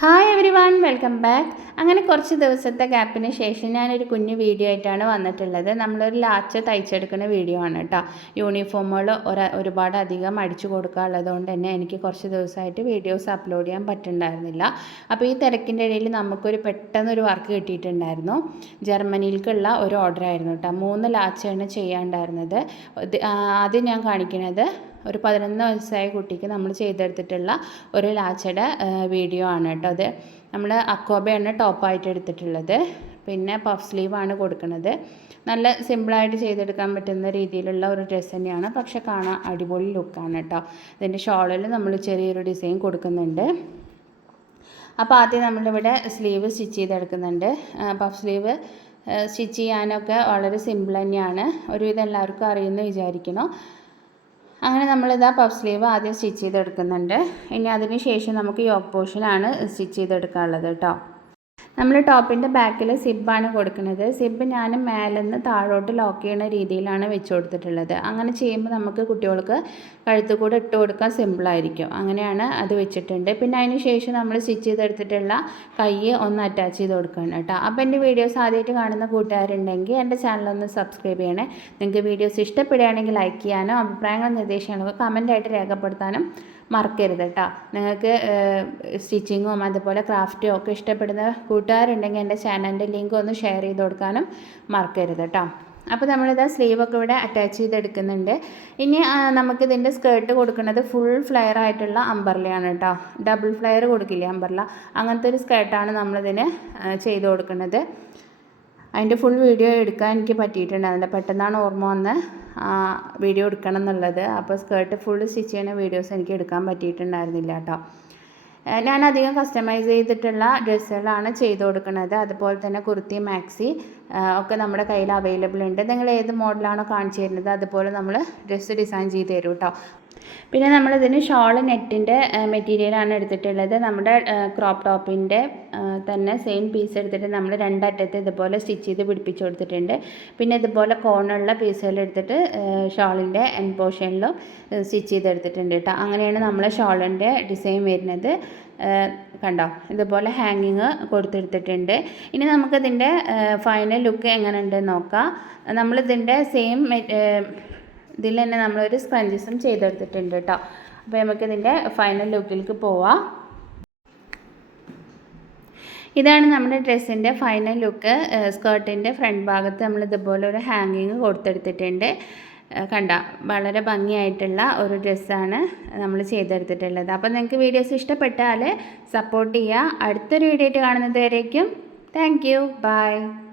Hi everyone welcome back അങ്ങനെ കുറച്ച് ദിവസത്തെ ഗ്യാപ്പിന് ശേഷം ഞാനൊരു കുഞ്ഞു വീഡിയോ ആയിട്ടാണ് വന്നിട്ടുള്ളത്. നമ്മളൊരു ലാച്ച് തയ്ച്ചെടുക്കുന്ന വീഡിയോ ആണ് കേട്ടോ യൂണിഫോമുകൾ ഒരു ഒരുപാട് അധികം അടിച്ചു കൊടുക്കാനുള്ളത് കൊണ്ട് തന്നെ എനിക്ക് കുറച്ച് ദിവസമായിട്ട് വീഡിയോസ് അപ്ലോഡ് ചെയ്യാൻ പറ്റുന്നുണ്ടായിരുന്നില്ല. അപ്പോൾ ഈ തിരക്കിന്റെ ഇടയിൽ നമുക്കൊരു പെട്ടെന്നൊരു വർക്ക് കിട്ടിയിട്ടുണ്ടായിരുന്നു. ജർമ്മനിയിലേക്കുള്ള ഒരു ഓർഡർ ആയിരുന്നു കേട്ടോ മൂന്ന് ലാച്ചാണ് ചെയ്യാണ്ടായിരുന്നത് ആദ്യം ഞാൻ കാണിക്കുന്നത് ഒരു പതിനൊന്ന് വയസ്സായ കുട്ടിക്ക് നമ്മൾ ചെയ്തെടുത്തിട്ടുള്ള ഒരു ലാച്ചയുടെ വീഡിയോ ആണ് കേട്ടോ അത്. നമ്മൾ അക്കോബയാണ് ടോപ്പായിട്ട് എടുത്തിട്ടുള്ളത്. പിന്നെ പഫ് സ്ലീവാണ് കൊടുക്കുന്നത്. നല്ല സിമ്പിളായിട്ട് ചെയ്തെടുക്കാൻ പറ്റുന്ന രീതിയിലുള്ള ഒരു ഡ്രസ്സ് തന്നെയാണ്. പക്ഷെ കാണാൻ അടിപൊളി ലുക്കാണ് കേട്ടോ. ഇതിന്റെ ഷോളിൽ നമ്മൾ ചെറിയൊരു ഡിസൈൻ കൊടുക്കുന്നുണ്ട്. അപ്പോൾ ആദ്യം നമ്മളിവിടെ സ്ലീവ് സ്റ്റിച്ച് ചെയ്തെടുക്കുന്നുണ്ട്. പഫ് സ്ലീവ് സ്റ്റിച്ച് ചെയ്യാനൊക്കെ വളരെ സിമ്പിൾ തന്നെയാണ്. ഒരുവിധം എല്ലാവർക്കും അറിയുമെന്ന് വിചാരിക്കുന്നു. അങ്ങനെ നമ്മളിതാ പഫ് സ്ലീവ് ആദ്യം സ്റ്റിച്ച് ചെയ്തെടുക്കുന്നുണ്ട്. ഇനി അതിന് ശേഷം നമുക്ക് ഈ പോർഷനാണ് സ്റ്റിച്ച് ചെയ്തെടുക്കാനുള്ളത് കേട്ടോ നമ്മൾ ടോപ്പിന്റെ ബാക്കിൽ സിബാണ് കൊടുക്കുന്നത്. സിബ് ഞാൻ മേലെ നിന്ന് താഴോട്ട് ലോക്ക് ചെയ്യുന്ന രീതിയിലാണ് വെച്ച് കൊടുത്തിട്ടുള്ളത്. അങ്ങനെ ചെയ്യുമ്പോൾ നമുക്ക് കുട്ടികൾക്ക് കഴുത്ത് കൂടെ ഇട്ട് കൊടുക്കാൻ സിമ്പിളായിരിക്കും അങ്ങനെയാണ് അത് വെച്ചിട്ടുണ്ട്. പിന്നെ അതിന് ശേഷം നമ്മൾ സ്റ്റിച്ച് ചെയ്തെടുത്തിട്ടുള്ള കൈ ഒന്ന് അറ്റാച്ച് ചെയ്ത് കൊടുക്കണം കേട്ടോ. അപ്പോൾ എന്റെ വീഡിയോസ് ആദ്യമായിട്ട് കാണുന്ന കൂട്ടുകാരുണ്ടെങ്കിൽ എന്റെ ചാനലൊന്ന് സബ്സ്ക്രൈബ് ചെയ്യണേ. നിങ്ങൾക്ക് വീഡിയോസ് ഇഷ്ടപ്പെടുകയാണെങ്കിൽ ലൈക്ക് ചെയ്യാനോ അഭിപ്രായങ്ങളും നിർദ്ദേശങ്ങളോ കമന്റായിട്ട് രേഖപ്പെടുത്താനും മറക്കരുത് കേട്ടോ. നിങ്ങൾക്ക് സ്റ്റിച്ചിങ്ങും അതുപോലെ ക്രാഫ്റ്റും ഒക്കെ ഇഷ്ടപ്പെടുന്ന കൂട്ടുകാരുണ്ടെങ്കിൽ എന്റെ ചാനലിന്റെ ലിങ്ക് ഒന്ന് ഷെയർ ചെയ്ത് കൊടുക്കാനും മറക്കരുത് കേട്ടോ അപ്പോൾ നമ്മളിത് സ്ലീവൊക്കെ ഇവിടെ അറ്റാച്ച് ചെയ്തെടുക്കുന്നുണ്ട്. ഇനി നമുക്കിതിന്റെ സ്കേർട്ട് കൊടുക്കുന്നത് ഫുൾ ഫ്ലെയർ ആയിട്ടുള്ള അമ്പർലയാണ് കേട്ടോ ഡബിൾ ഫ്ലെയർ കൊടുക്കില്ലേ അമ്പർല അങ്ങനത്തെ ഒരു സ്കേർട്ടാണ് നമ്മളിതിന് ചെയ്ത് കൊടുക്കുന്നത്. അതിന്റെ ഫുൾ വീഡിയോ എടുക്കാൻ എനിക്ക് പറ്റിയിട്ടുണ്ടായിരുന്നില്ല പെട്ടെന്നാണ് ഓർമ്മ വന്ന് വീഡിയോ എടുക്കണം എന്നുള്ളത്. അപ്പോൾ സ്കേർട്ട് ഫുൾ സ്റ്റിച്ച് ചെയ്യുന്ന വീഡിയോസ് എനിക്ക് എടുക്കാൻ പറ്റിയിട്ടുണ്ടായിരുന്നില്ല കേട്ടോ ഞാൻ അധികം കസ്റ്റമൈസ് ചെയ്തിട്ടുള്ള ഡ്രസ്സുകളാണ് ചെയ്ത് കൊടുക്കുന്നത്. അതുപോലെ തന്നെ കുർത്തി മാക്സി ഒക്കെ നമ്മുടെ കയ്യിൽ അവൈലബിൾ ഉണ്ട്. നിങ്ങൾ ഏത് മോഡലാണോ കാണിച്ചു തരുന്നത് അതുപോലെ നമ്മൾ ഡ്രസ്സ് ഡിസൈൻ ചെയ്ത് തരും കേട്ടോ പിന്നെ നമ്മളിതിന് ഷോൾ നെറ്റിന്റെ മെറ്റീരിയലാണ് എടുത്തിട്ടുള്ളത്. നമ്മുടെ ക്രോപ്പ് ടോപ്പിന്റെ തന്നെ സെയിം പീസ് എടുത്തിട്ട് നമ്മൾ രണ്ടറ്റത്ത് ഇതുപോലെ സ്റ്റിച്ച് ചെയ്ത് പിടിപ്പിച്ച് കൊടുത്തിട്ടുണ്ട്. പിന്നെ ഇതുപോലെ കോണുള്ള പീസുകൾ എടുത്തിട്ട് ഷോളിന്റെ എൻ പോർഷനിലും സ്റ്റിച്ച് ചെയ്തെടുത്തിട്ടുണ്ട് കേട്ടോ അങ്ങനെയാണ് നമ്മളെ ഷോളിന്റെ ഡിസൈൻ വരുന്നത്. കണ്ടോ? ഇതുപോലെ ഹാങ്ങിങ് കൊടുത്തെടുത്തിട്ടുണ്ട്. ഇനി നമുക്കിതിന്റെ ഫൈനൽ ലുക്ക് എങ്ങനെ ഉണ്ട് നോക്കാം. നമ്മളിതിന്റെ സെയിം ഇതിൽ തന്നെ നമ്മളൊരു സ്പഞ്ചസും ചെയ്തെടുത്തിട്ടുണ്ട് കേട്ടോ. അപ്പോൾ നമുക്കിതിന്റെ ഫൈനൽ ലുക്കിലേക്ക് പോവാം. ഇതാണ് നമ്മുടെ ഡ്രസ്സിന്റെ ഫൈനൽ ലുക്ക് സ്കേർട്ടിന്റെ ഫ്രണ്ട് ഭാഗത്ത് നമ്മൾ ഇതുപോലെ ഒരു ഹാങ്ങിങ് കൊടുത്തെടുത്തിട്ടുണ്ട്. കണ്ട. വളരെ ഭംഗിയായിട്ടുള്ള ഒരു ഡ്രസ്സാണ് നമ്മൾ ചെയ്തെടുത്തിട്ടുള്ളത്. അപ്പോൾ നിങ്ങൾക്ക് വീഡിയോസ് ഇഷ്ടപ്പെട്ടാൽ സപ്പോർട്ട് ചെയ്യുക. അടുത്തൊരു വീഡിയോ ആയിട്ട് കാണുന്നത് വരേക്കും. Thank you. ബൈ.